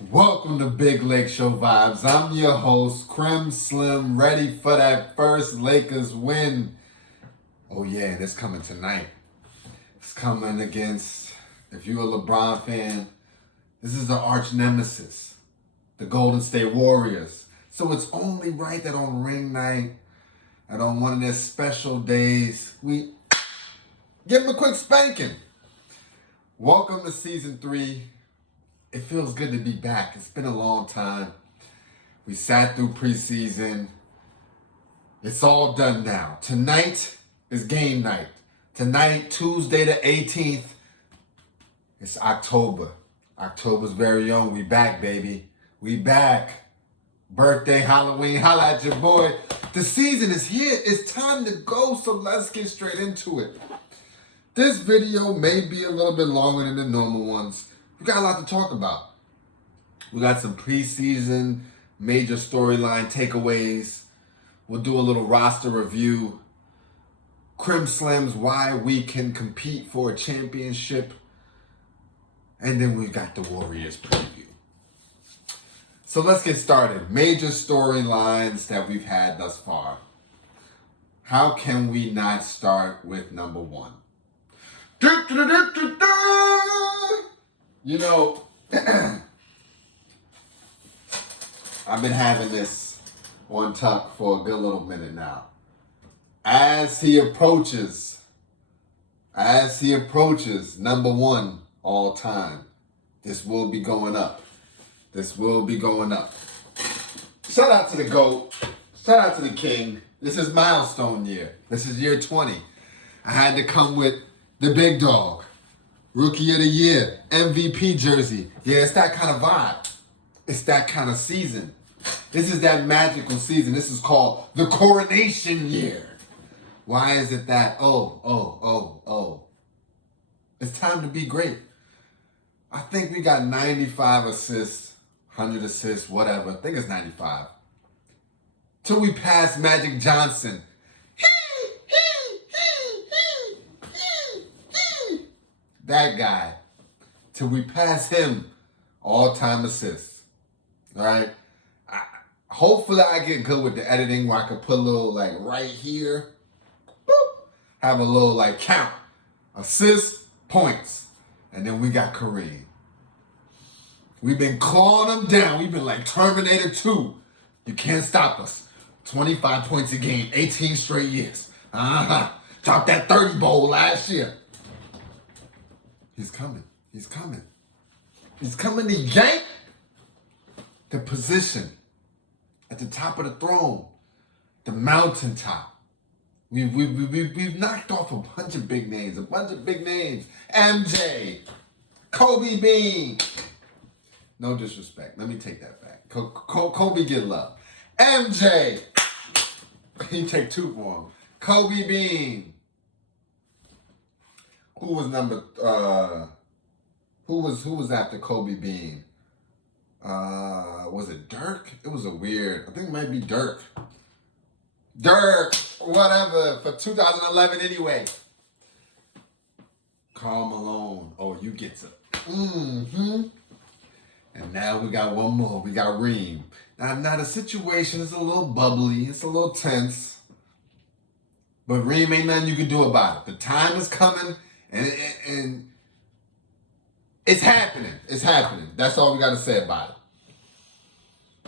Welcome to Big Lake Show Vibes. I'm your host, Crim Slim, ready for that first Lakers win. Oh yeah, and it's coming tonight. It's coming against, if you're a LeBron fan, this is the arch nemesis, the Golden State Warriors. So it's only right that on ring night and on one of their special days, we give them a quick spanking. Welcome to season 3. It feels good to be back. It's been a long time. We sat through preseason. It's all done now. Tonight is game night. Tonight, Tuesday the 18th, it's October. October's very own. We back, baby. We back. Birthday, Halloween, holla at your boy. The season is here. It's time to go, so let's get straight into it. This video may be a little bit longer than the normal ones. We got a lot to talk about. We got some preseason major storyline takeaways. We'll do a little roster review. Crim Slams, why we can compete for a championship. And then we got the Warriors preview. So let's get started. Major storylines that we've had thus far. How can we not start with number one? You know, I've been having this on tuck for a good little minute now. As he approaches number one all time, this will be going up. This will be going up. Shout out to the GOAT. Shout out to the King. This is milestone year. This is year 20. I had to come with the big dog. Rookie of the Year, MVP jersey. Yeah, it's that kind of vibe. It's that kind of season. This is that magical season. This is called the coronation year. Why is it that? Oh. It's time to be great. I think we got 95 assists, 100 assists, whatever. I think it's 95. Till we pass Magic Johnson. That guy, till we pass him, all-time assists. All right? Hopefully I get good with the editing where I can put a little, like, right here. Boop, have a little, like, count. Assists, points. And then we got Kareem. We've been clawing him down. We've been like Terminator 2. You can't stop us. 25 points a game, 18 straight years. Dropped that 30 bowl last year. He's coming. He's coming to yank the position at the top of the throne, the mountaintop. We've knocked off a bunch of big names. MJ, Kobe Bean. No disrespect. Let me take that back. Kobe get love. MJ. You take 2 for him. Kobe Bean. Who was after Kobe Bean? Was it Dirk? It was I think it might be Dirk. Whatever, for 2011 anyway. Karl Malone. Oh, you get to. And now we got one more. We got Reem. Now the situation is a little bubbly. It's a little tense. But Reem ain't nothing you can do about it. The time is coming. And it's happening. It's happening. That's all we got to say about it.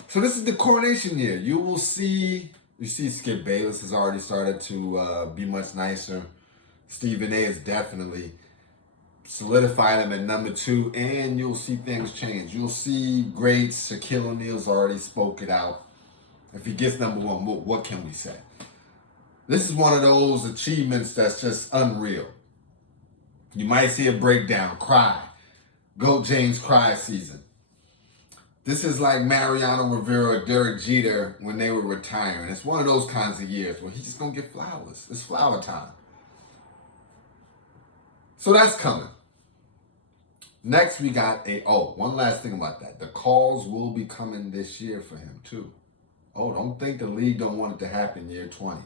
So this is the coronation year. You see Skip Bayless has already started to be much nicer. Stephen A has definitely solidified him at number 2, and you'll see things change. You'll see greats. Shaquille O'Neal's already spoke it out. If he gets number 1, what can we say? This is one of those achievements that's just unreal. You might see a breakdown, cry. GOAT James cry season. This is like Mariano Rivera or Derek Jeter when they were retiring. It's one of those kinds of years where he's just going to get flowers. It's flower time. So that's coming. Next, we got one last thing about that. The calls will be coming this year for him, too. Oh, don't think the league don't want it to happen year 20.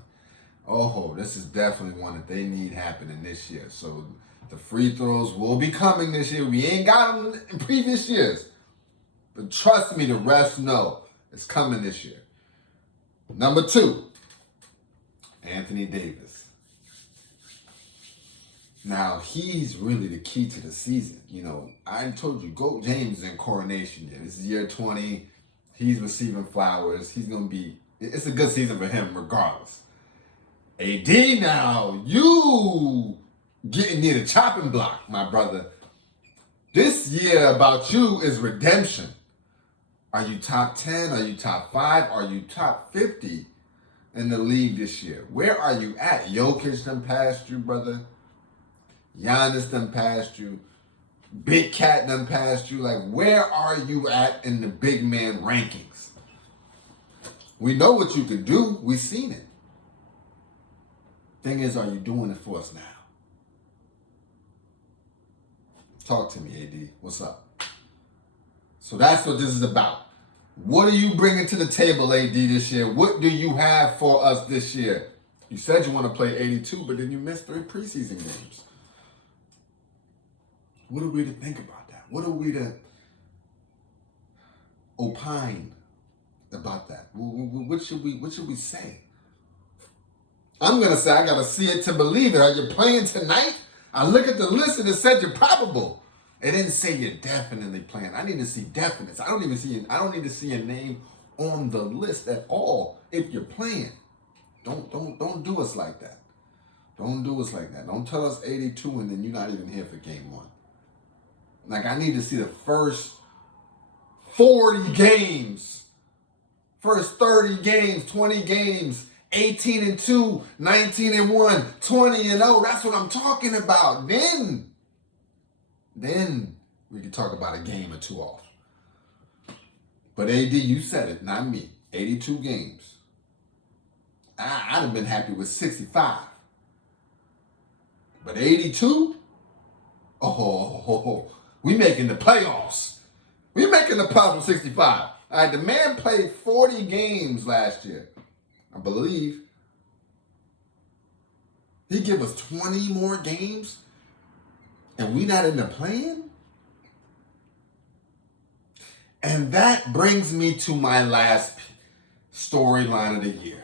Oh, this is definitely one that they need happening this year. So the free throws will be coming this year. We ain't got them in previous years. But trust me, the rest know it's coming this year. Number 2, Anthony Davis. Now, he's really the key to the season. You know, I told you, GOAT James is in coronation year. This is year 20. He's receiving flowers. He's going to be, it's a good season for him regardless. AD now, you getting near the chopping block, my brother. This year about you is redemption. Are you top 10? Are you top 5? Are you top 50 in the league this year? Where are you at? Jokic done passed you, brother. Giannis done passed you. Big Cat done passed you. Like, where are you at in the big man rankings? We know what you can do. We've seen it. Thing is, are you doing it for us now? Talk to me, AD. What's up? So that's what this is about. What are you bringing to the table, AD, this year? What do you have for us this year? You said you want to play 82, but then you missed 3 preseason games. What are we to think about that? What are we to opine about that? What should we say? I'm going to say I got to see it to believe it. Are you playing tonight? I look at the list and it said you're probable. It didn't say you're definitely playing. I need to see definites. I don't need to see a name on the list at all if you're playing. Don't do us like that. Don't do us like that. Don't tell us 82 and then you're not even here for game 1. Like, I need to see the first 40 games, first 30 games, 20 games, 18-2, 19-1, 20-0. That's what I'm talking about. Then we can talk about a game or 2 off. But AD, you said it, not me. 82 games. I'd have been happy with 65. But 82? Oh, we making the playoffs. We making the playoffs with 65. All right, the man played 40 games last year, I believe. He give us 20 more games, and we not in the plan? And that brings me to my last storyline of the year.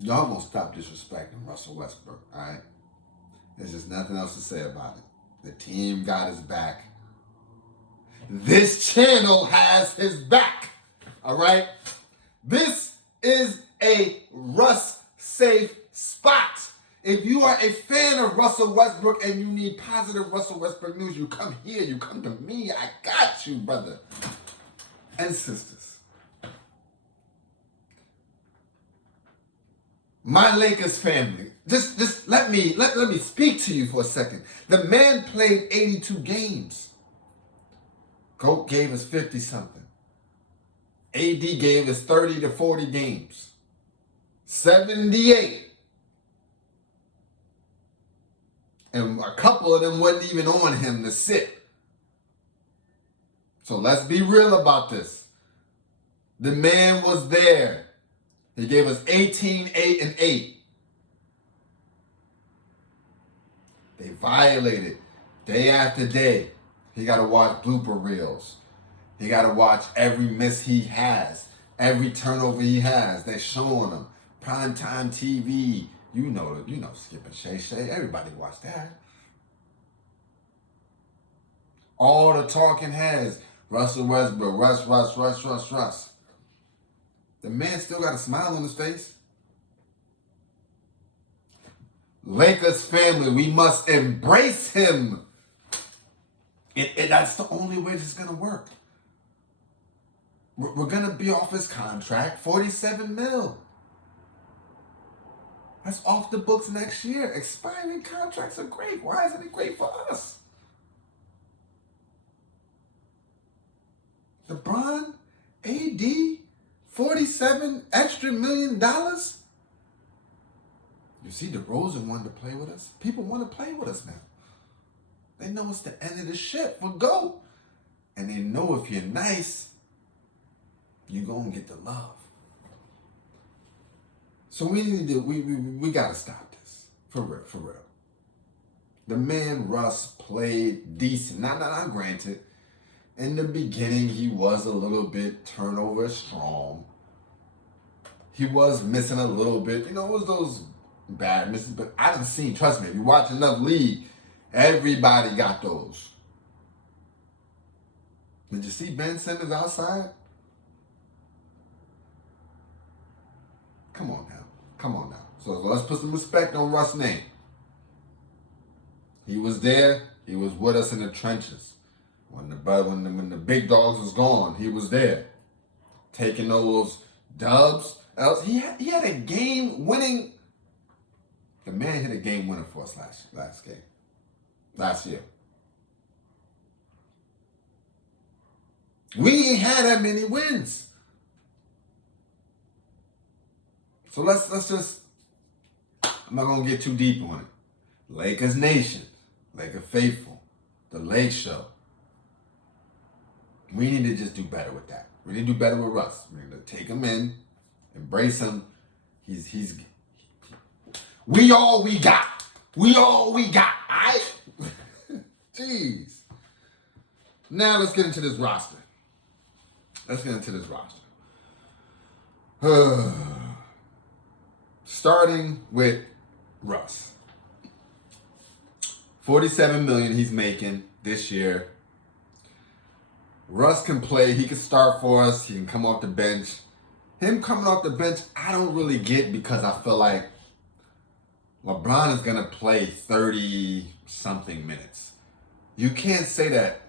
Y'all gonna stop disrespecting Russell Westbrook, all right? There's just nothing else to say about it. The team got his back. This channel has his back, all right? This is a Russ-safe spot. If you are a fan of Russell Westbrook and you need positive Russell Westbrook news, you come here, you come to me. I got you, brother and sisters. My Lakers family, just let me speak to you for a second. The man played 82 games. GOAT gave us 50-something. AD gave us 30 to 40 games. 78. And a couple of them wasn't even on him to sit. So let's be real about this. The man was there. He gave us 18, 8, and 8. They violated day after day. He got to watch blooper reels. He got to watch every miss he has, every turnover he has. They're showing him. Primetime TV. You know, Skip and Shay. Everybody watch that. All the talking heads. Russell Westbrook, Russ. The man still got a smile on his face. Lakers family, we must embrace him. And that's the only way this is going to work. We're going to be off his contract, $47 million. That's off the books next year. Expiring contracts are great. Why isn't it great for us? LeBron, AD, $47 extra million? You see, DeRozan wanted to play with us. People want to play with us now. They know it's the end of the ship for GOAT. And they know if you're nice, you're going to get the love. So we need to we got to stop this. For real. The man Russ played decent. Not granted. In the beginning, he was a little bit turnover strong. He was missing a little bit. It was those bad misses, but I done seen, trust me, if you watch enough league, everybody got those. Did you see Ben Simmons outside? Come on now. So let's put some respect on Russ' name. He was there. He was with us in the trenches. When the big dogs was gone, he was there. Taking those dubs. Else he had a game winning. The man hit a game winner for us last year. We ain't had that many wins. So let's just, I'm not gonna get too deep on it. Lakers Nation, Laker Faithful, the LakeShow. We need to just do better with that. We need to do better with Russ. We need to take him in, embrace him. He's we all we got. We all we got. Alright? Jeez. Now let's get into this roster. Starting with Russ. $47 million he's making this year. Russ can play. He can start for us. He can come off the bench. Him coming off the bench, I don't really get because I feel like LeBron is going to play 30-something minutes. You can't say that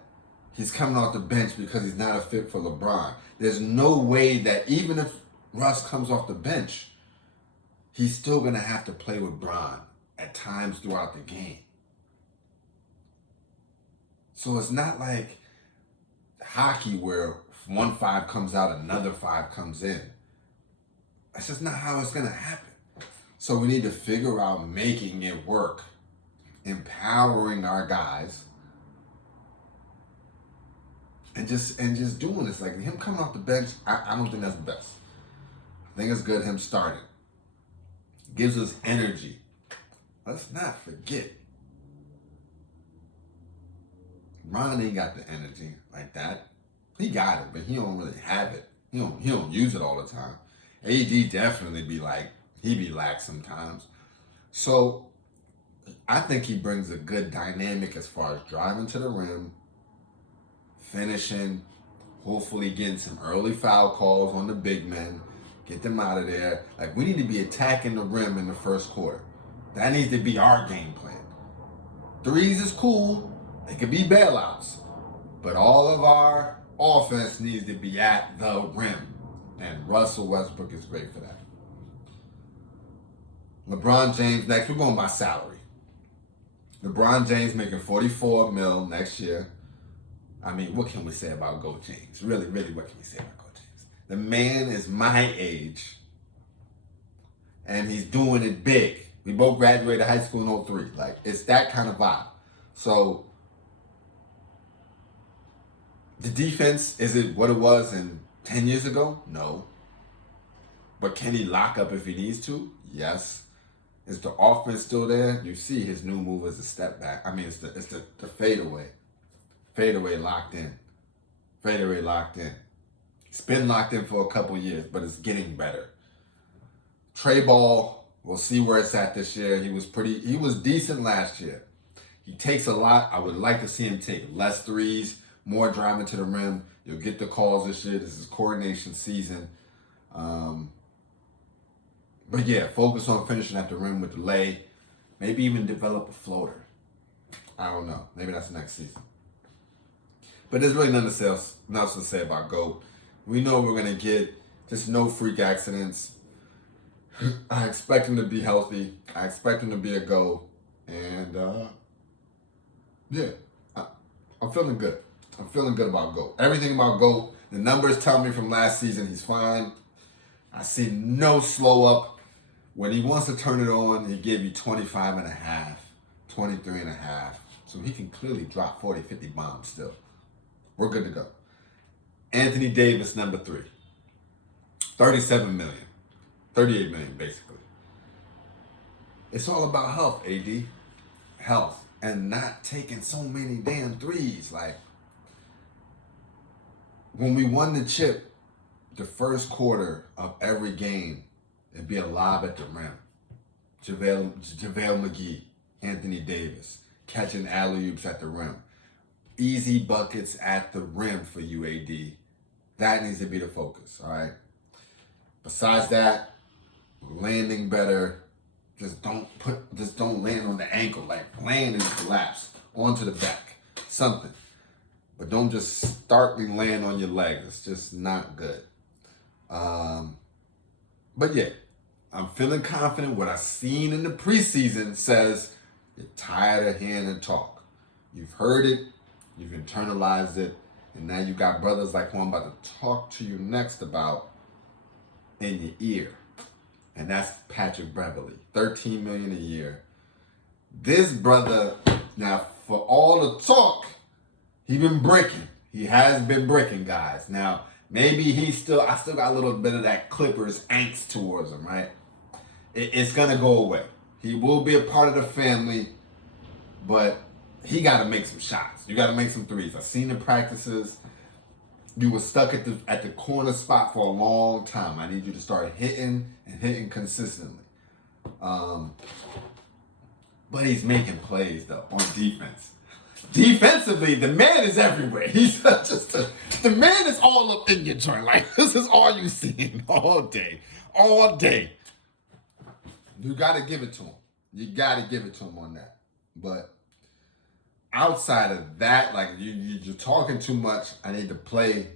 he's coming off the bench because he's not a fit for LeBron. There's no way that even if Russ comes off the bench, he's still going to have to play with Bron at times throughout the game. So it's not like hockey where one five comes out, another five comes in. That's just not how it's going to happen. So we need to figure out making it work, empowering our guys, and just doing this. Like him coming off the bench, I don't think that's the best. I think it's good him starting. Gives us energy. Let's not forget, Ron ain't got the energy like that. He got it, but he don't really have it. He don't use it all the time. AD definitely he be lax sometimes. So I think he brings a good dynamic as far as driving to the rim, finishing, hopefully getting some early foul calls on the big men, get them out of there. Like, we need to be attacking the rim in the first quarter. That needs to be our game plan. Threes is cool. It could be bailouts. But all of our offense needs to be at the rim. And Russell Westbrook is great for that. LeBron James next. We're going by salary. LeBron James making $44 million next year. I mean, what can we say about GOAT James? Really, what can we say about GOAT James? The man is my age, and he's doing it big. We both graduated high school in 03. Like, it's that kind of vibe. So, the defense, is it what it was in 10 years ago? No. But can he lock up if he needs to? Yes. Is the offense still there? You see his new move is a step back. I mean, it's the fadeaway. Fadeaway locked in. It's been locked in for a couple years, but it's getting better. Trey Ball, we'll see where it's at this year. He was decent last year. He takes a lot. I would like to see him take less threes, more driving to the rim. You'll get the calls this year. This is coordination season. But yeah, focus on finishing at the rim with the lay. Maybe even develop a floater. I don't know. Maybe that's next season. But there's really nothing else to say about GOAT. We know we're going to get just no freak accidents. I expect him to be healthy. I expect him to be a GOAT. And yeah, I'm feeling good. I'm feeling good about GOAT. Everything about GOAT, the numbers tell me from last season he's fine. I see no slow up. When he wants to turn it on, he give you 25 and a half, 23 and a half. So he can clearly drop 40, 50 bombs still. We're good to go. Anthony Davis, number 3. $37 million. $38 million, basically. It's all about health, AD. Health. and not taking so many damn threes. Like, when we won the chip, the first quarter of every game, it'd be a lob at the rim. JaVale McGee, Anthony Davis, catching alley-oops at the rim. Easy buckets at the rim for UAD. That needs to be the focus, all right? Besides that, landing better. Just don't land on the ankle. Like, land and collapse onto the back. Something. But don't just starkly land on your leg. It's just not good. But yeah, I'm feeling confident. What I've seen in the preseason says you're tired of hearing it talk. You've heard it, you've internalized it, and now you got brothers like who I'm about to talk to you next about in your ear. And that's Patrick Beverley, $13 million a year. This brother, now for all the talk, he been breaking. He has been breaking, guys. Now, maybe I still got a little bit of that Clippers angst towards him, right? It's gonna go away. He will be a part of the family, but he gotta make some shots. You gotta make some threes. I've seen the practices. You were stuck at the corner spot for a long time. I need you to start hitting and hitting consistently. But he's making plays though on defense. Defensively, the man is everywhere. He's the man is all up in your joint. Like, this is all you see all day. You got to give it to him. You got to give it to him on that. But outside of that, like, you're talking too much. I need to play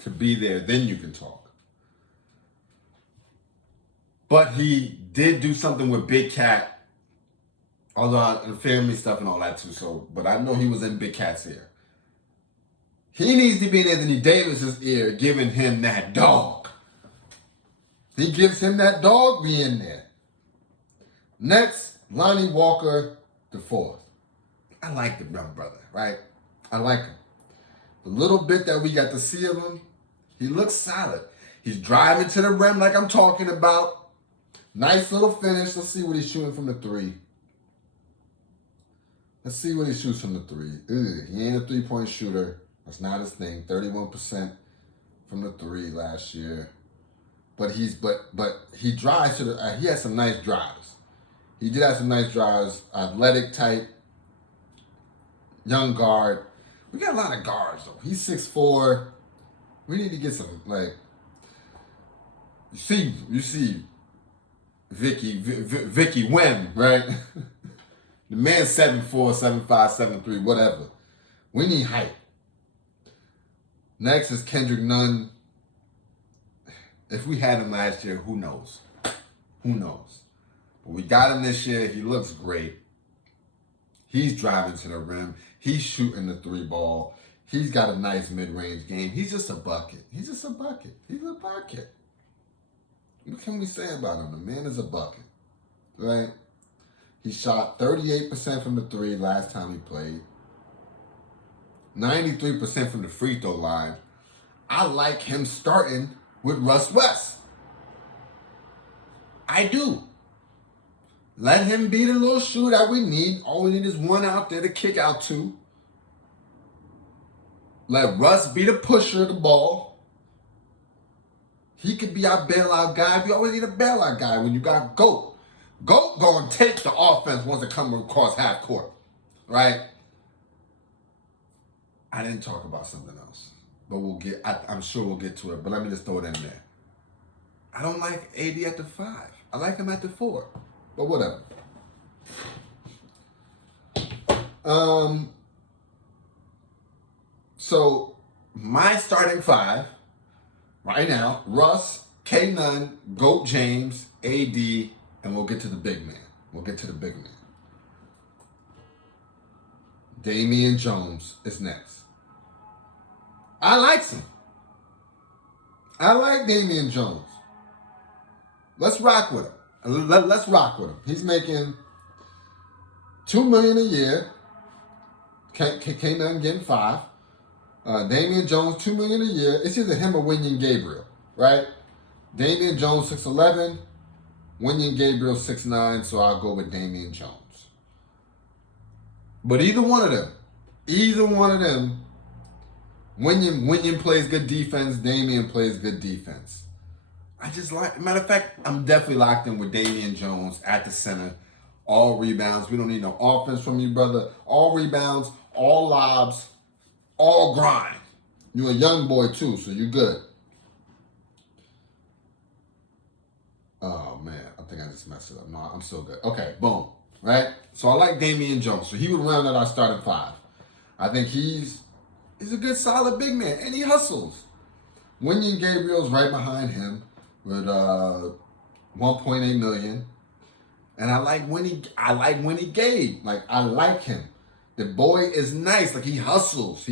to be there. Then you can talk. But he did do something with Big Cat. Although the family stuff and all that too. So, but I know he was in Big Cat's ear. He needs to be in Anthony Davis's ear, giving him that dog. He gives him that dog, we in there. Next, Lonnie Walker IV. I like the young brother, right? I like him. The little bit that we got to see of him, he looks solid. He's driving to the rim like I'm talking about. Nice little finish. Let's see what he's shooting from the three. Let's see what he shoots from the three. He ain't a three-point shooter. That's not his thing. 31% from the three last year. But he drives to the. He has some nice drives. He did have some nice drives. Athletic type. Young guard. We got a lot of guards though. He's 6'4". We need to get some, like, you see Vicky Wim, right? The man's 7'4", 7'5", 7'3", whatever. We need height. Next is Kendrick Nunn. If we had him last year, who knows? Who knows? But we got him this year. He looks great. He's driving to the rim. He's shooting the three ball. He's got a nice mid-range game. He's just a bucket. He's a bucket. What can we say about him? The man is a bucket, right? He shot 38% from the three last time he played. 93% from the free throw line. I like him starting with Russ West. I do. Let him be the little shooter that we need. All we need is one out there to kick out to. Let Russ be the pusher of the ball. He could be our bailout guy. We always need a bailout guy when you got GOAT. GOAT going to take the offense once it comes across half court, right? I didn't talk about something else, but I'm sure we'll get to it, but let me just throw it in there. I don't like AD at the 5. I like him at the 4, but whatever. So my starting 5 right now, Russ, K. Nunn, GOAT James, AD, and we'll get to the big man. Damian Jones is next. I like him. I like Damian Jones. Let's rock with him. Let's rock with him. He's making $2 million a year. K. Nunn getting 5. Damian Jones, $2 million a year. It's either him or Wenyen Gabriel, right? Damian Jones, 6'11". Wenyen Gabriel, 6'9", so I'll go with Damian Jones. But either one of them, Wenyen plays good defense, Damian plays good defense. I just like, matter of fact, I'm definitely locked in with Damian Jones at the center. All rebounds. We don't need no offense from you, brother. All rebounds, all lobs, all grind. You're a young boy too, so you're good. Oh man, I think I just messed it up. No, I'm still good. Okay, boom. Right? So I like Damian Jones. So he would round out our starting five. I think he's a good solid big man. And he hustles. Wenyen Gabriel's right behind him with 1.8 million. And I like Winnie Gabe. Like, I like him. The boy is nice. Like, he hustles.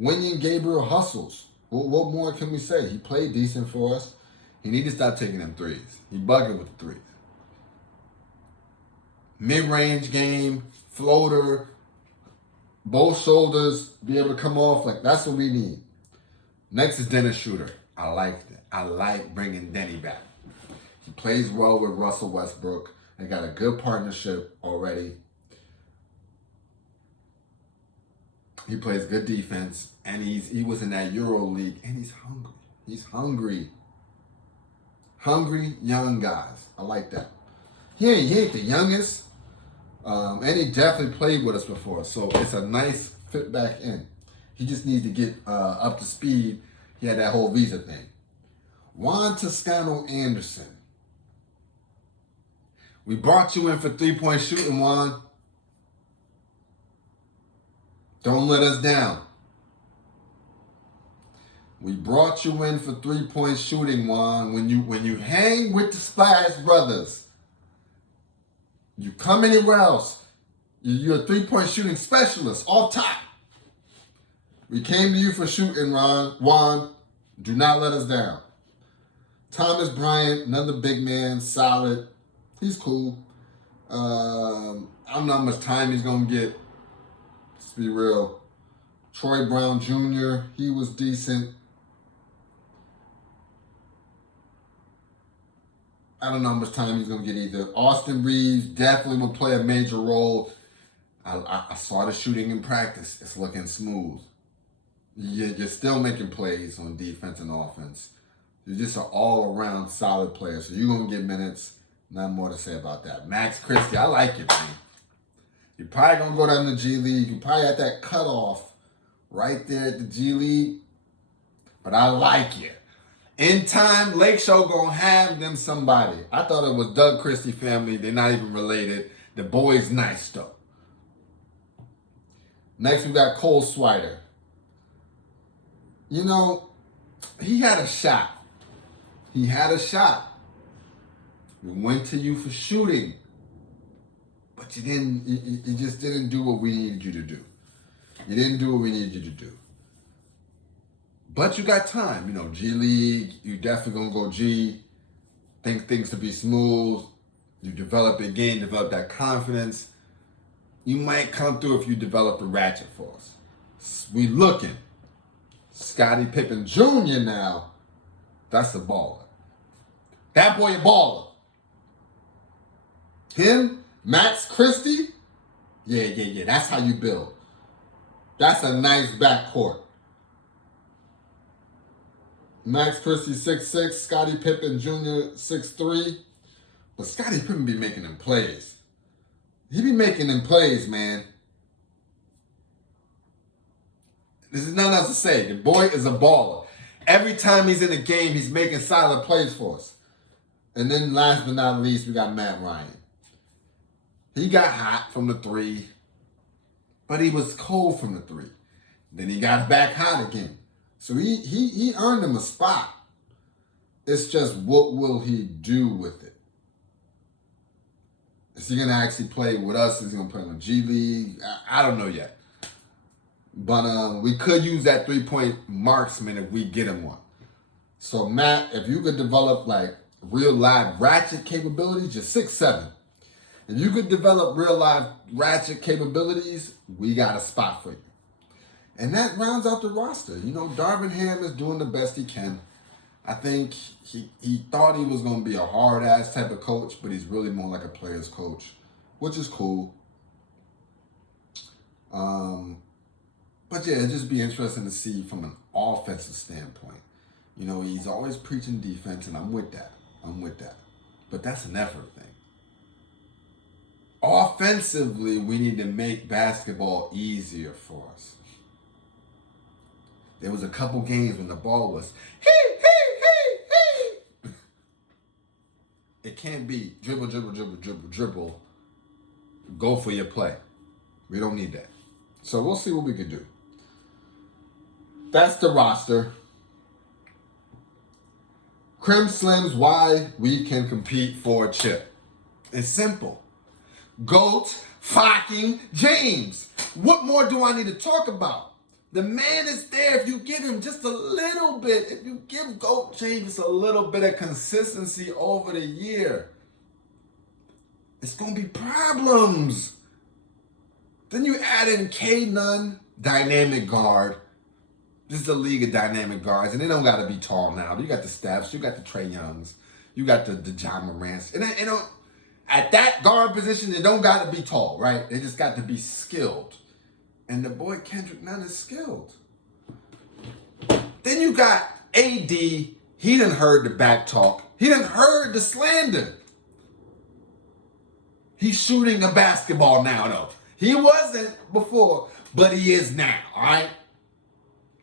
Wenyen Gabriel hustles. What more can we say? He played decent for us. He need to stop taking them threes. He bugging with the threes. Mid-range game, floater, both shoulders, be able to come off. Like, that's what we need. Next is Dennis Schroeder. I like it. I like bringing Denny back. He plays well with Russell Westbrook. They got a good partnership already. He plays good defense, and he was in that Euro League, and he's hungry. He's hungry. Hungry young guys. I like that. He ain't the youngest, and he definitely played with us before, so it's a nice fit back in. He just needs to get up to speed. He had that whole visa thing. Juan Toscano Anderson. We brought you in for three-point shooting, Juan. Don't let us down. We brought you in for three-point shooting, Juan. When you hang with the Splash Brothers, you come anywhere else, you're a three-point shooting specialist, off top. We came to you for shooting, Juan. Do not let us down. Thomas Bryant, another big man, solid. He's cool. I don't know how much time he's going to get. Let's be real. Troy Brown Jr., he was decent. I don't know how much time he's going to get either. Austin Reeves definitely will play a major role. I saw the shooting in practice. It's looking smooth. You're still making plays on defense and offense. You're just an all-around solid player. So you're going to get minutes. Not more to say about that. Max Christie, I like it, man. You're probably going to go down to the G League. You're probably at that cutoff right there at the G League. But I like you. In time, LakeShow going to have them somebody. I thought it was Doug Christie family. They're not even related. The boy's nice, though. Next, we got Cole Swider. You know, he had a shot. We went to you for shooting. But you just didn't do what we needed you to do. But you got time. You know, G League, you definitely going to go G. Think things to be smooth. You develop your game, develop that confidence. You might come through if you develop a ratchet for us. We looking. Scottie Pippen Jr. now, that's a baller. That boy a baller. Him, Max Christie, yeah. That's how you build. That's a nice backcourt. Max Christie 6'6", Scottie Pippen Jr. 6'3". But Scottie Pippen be making them plays. He be making them plays, man. There's nothing else to say. The boy is a baller. Every time he's in a game, he's making solid plays for us. And then last but not least, we got Matt Ryan. He got hot from the three, but he was cold from the three. Then he got back hot again. So he earned him a spot. It's just, what will he do with it? Is he going to actually play with us? Is he going to play in the G League? I don't know yet. But we could use that three-point marksman if we get him one. So, Matt, if you could develop, like, real live ratchet capabilities, just 6'7". If you could develop real live ratchet capabilities, we got a spot for you. And that rounds out the roster. You know, Darvin Ham is doing the best he can. I think he thought he was going to be a hard-ass type of coach, but he's really more like a player's coach, which is cool. But yeah, it'd just be interesting to see from an offensive standpoint. You know, he's always preaching defense, and I'm with that. I'm with that. But that's an effort thing. Offensively, we need to make basketball easier for us. There was a couple games when the ball was, hey. It can't be dribble. Go for your play. We don't need that. So we'll see what we can do. That's the roster. Crim Slims, why we can compete for a chip. It's simple. GOAT fucking James. What more do I need to talk about? The man is there if you give him just a little bit. If you give GOAT James a little bit of consistency over the year, it's going to be problems. Then you add in K-Nun, dynamic guard. This is a league of dynamic guards, and they don't got to be tall now. You got the Stephs, you got the Trae Youngs, you got the John Morants. And at that guard position, they don't got to be tall, right? They just got to be skilled. And the boy Kendrick Nunn is skilled. Then you got AD. He done heard the back talk. He done heard the slander. He's shooting a basketball now, though. He wasn't before, but he is now, all right?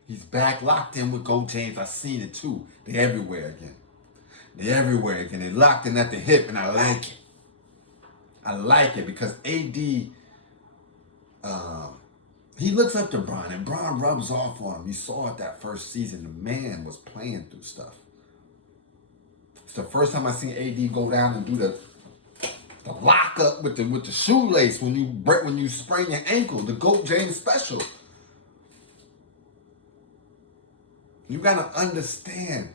He's back locked in with GOAT James. I've seen it, too. They're everywhere again. They're locked in at the hip, and I like it. I like it because AD, he looks up to Bron, and Bron rubs off on him. You saw it that first season. The man was playing through stuff. It's the first time I seen AD go down and do the lock up with the shoelace when you sprain your ankle. The GOAT James special. You gotta understand,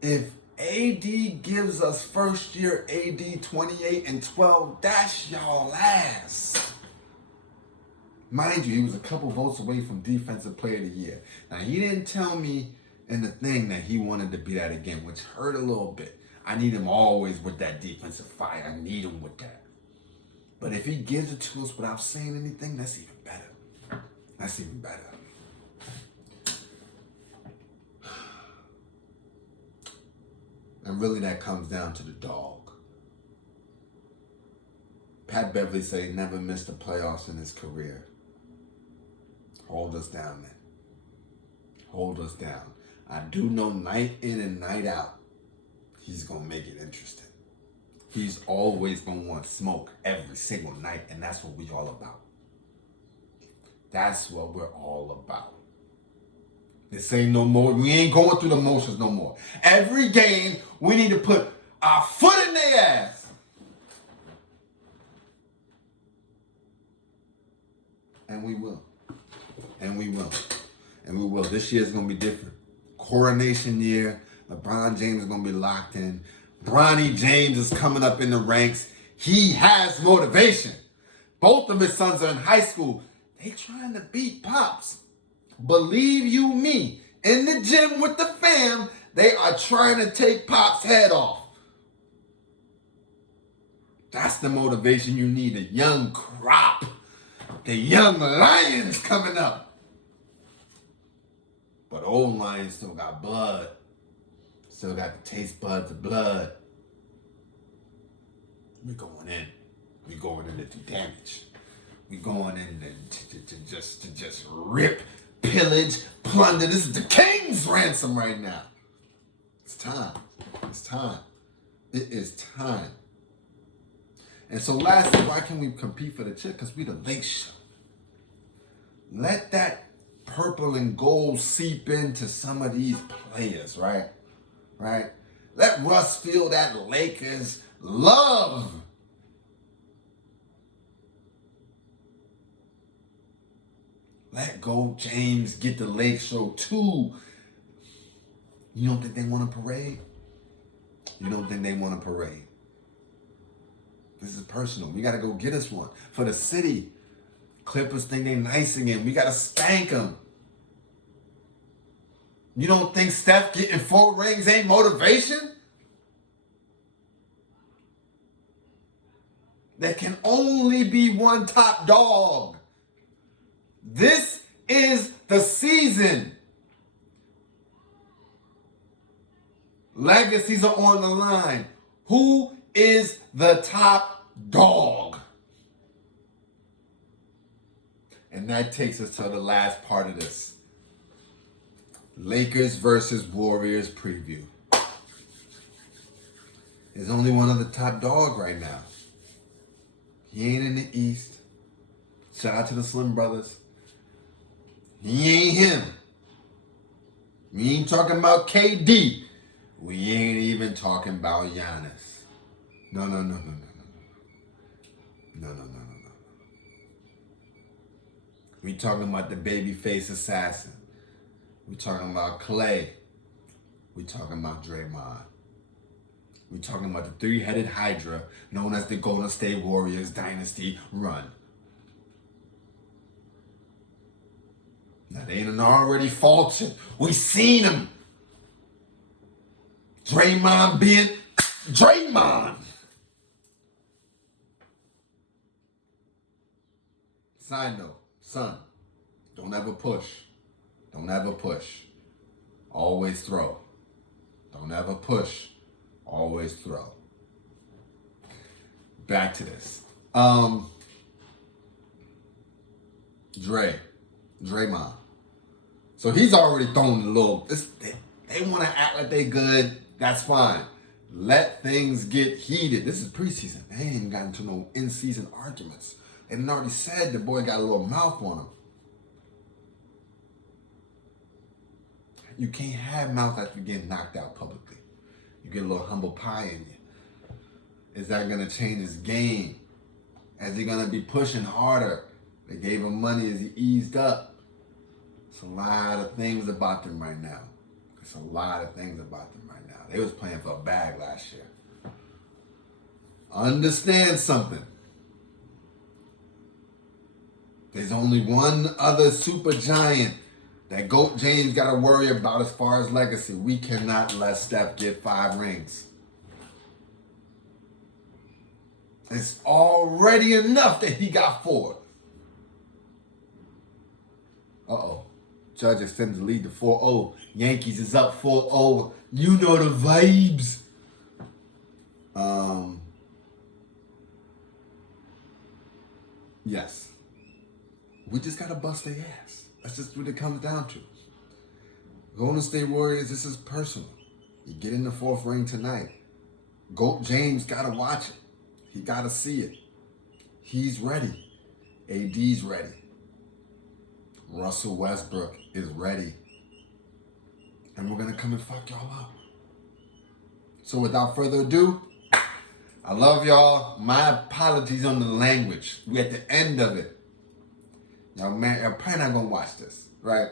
if AD gives us first year AD 28 and 12, that's y'all ass. Mind you, he was a couple votes away from Defensive Player of the Year. Now, he didn't tell me in the thing that he wanted to be that again, which hurt a little bit. I need him always with that defensive fire. I need him with that. But if he gives it to us without saying anything, that's even better. That's even better. And really that comes down to the dog. Pat Beverly said he never missed the playoffs in his career. Hold us down, man. Hold us down. I do know night in and night out, he's going to make it interesting. He's always going to want smoke every single night, and that's what we all about. That's what we're all about. This ain't no more. We ain't going through the motions no more. Every game, we need to put our foot in their ass. And we will. And we will. And we will. This year is going to be different. Coronation year. LeBron James is going to be locked in. Bronny James is coming up in the ranks. He has motivation. Both of his sons are in high school. They trying to beat Pops. Believe you me, in the gym with the fam, they are trying to take Pop's head off. That's the motivation you need. A young crop. The young lions coming up. But old lions still got blood. Still got the taste buds of blood. We going in. We going in to do damage. We going in to just rip, pillage, plunder. This is the king's ransom right now. It's time. It's time. It is time. And so lastly, why can we compete for the chip? Because we the LakeShow. Let that purple and gold seep into some of these players, right? Right? Let Russ feel that Lakers love. Let GOAT James get the LakeShow too. You don't think they want a parade? You don't think they want a parade? This is personal. We got to go get us one. For the city. Clippers think they nice again. We got to spank them. You don't think Steph getting 4 rings ain't motivation? There can only be one top dog. This is the season. Legacies are on the line. Who is the top dog? And that takes us to the last part of this. Lakers versus Warriors preview. There's only one other top dog right now. He ain't in the East. Shout out to the Slim Brothers. He ain't him. We ain't talking about KD. We ain't even talking about Giannis. No. We talking about the babyface assassin. We talking about Clay. We talking about Draymond. We talking about the three-headed Hydra known as the Golden State Warriors dynasty run. Now they ain't already faltered. We seen him. Draymond being Draymond. Side note, son, don't ever push. Don't ever push. Always throw. Don't ever push. Always throw. Back to this. Draymond. So he's already thrown a little. They want to act like they good. That's fine. Let things get heated. This is preseason. They ain't even gotten to no in-season arguments. They done already said the boy got a little mouth on him. You can't have mouth after you get knocked out publicly. You get a little humble pie in you. Is that going to change his game? Is he going to be pushing harder? They gave him money as he eased up. It's a lot of things about them right now. They was playing for a bag last year. Understand something. There's only one other super giant that GOAT James got to worry about as far as legacy. We cannot let Steph get 5 rings. It's already enough that he got 4. Judge extends the lead to 4-0. Yankees is up 4-0. You know the vibes. Yes. We just got to bust their ass. That's just what it comes down to. Golden State Warriors, this is personal. You get in the 4th ring tonight. GOAT James got to watch it. He got to see it. He's ready. AD's ready. Russell Westbrook is ready. And we're going to come and fuck y'all up. So without further ado, I love y'all. My apologies on the language. We're at the end of it. Y'all, man, you're probably not going to watch this, right?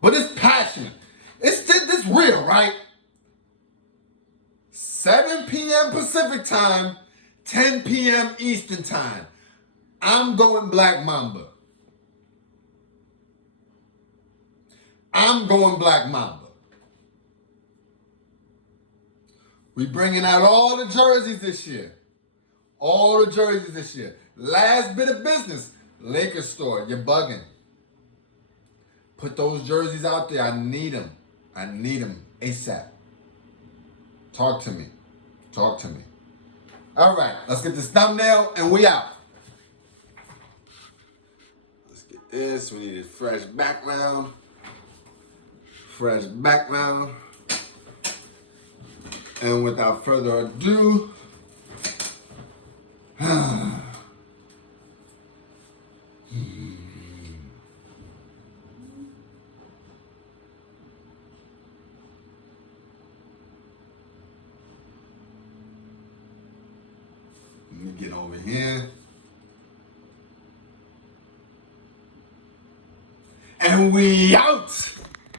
But it's passionate. It's real, right? 7 p.m. Pacific time, 10 p.m. Eastern time. I'm going Black Mamba. We bringing out all the jerseys this year. Last bit of business. Lakers store, you're bugging. Put those jerseys out there. I need them ASAP. Talk to me. All right, let's get this thumbnail and we out. Let's get this. We need a fresh background. And without further ado, let me get over here. And we out.